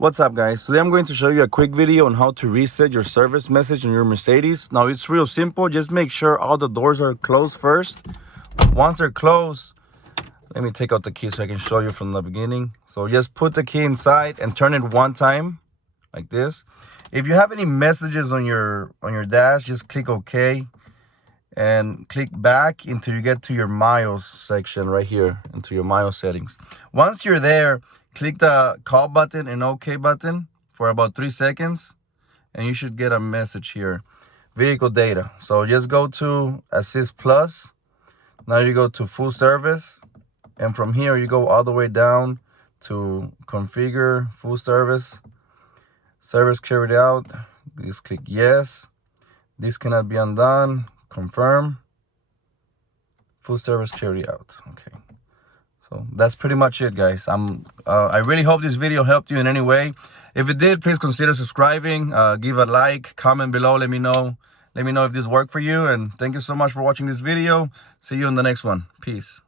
What's up, guys? Today I'm going to show you a quick video on how to reset your service message on your Mercedes. Now it's real simple. Just make sure all the doors are closed first. Once they're closed, let me take out the key so I can show you from the beginning. So just put the key inside and turn it one time like this. If you have any messages on your dash, just click OK and click back until you get to your miles section right here, into your miles settings. Once you're there, click the call button and OK button for about 3 seconds, and you should get a message here, vehicle data. So just go to Assist Plus. Now you go to Full Service, and from here you go all the way down to Configure Full Service. Service carried out. Just click Yes. This cannot be undone. Confirm. Full service carried out. Okay. So that's pretty much it, guys. I really hope this video helped you in any way. If it did, please consider subscribing. Give a like, comment below. Let me know if this worked for you. And thank you so much for watching this video. See you in the next one. Peace.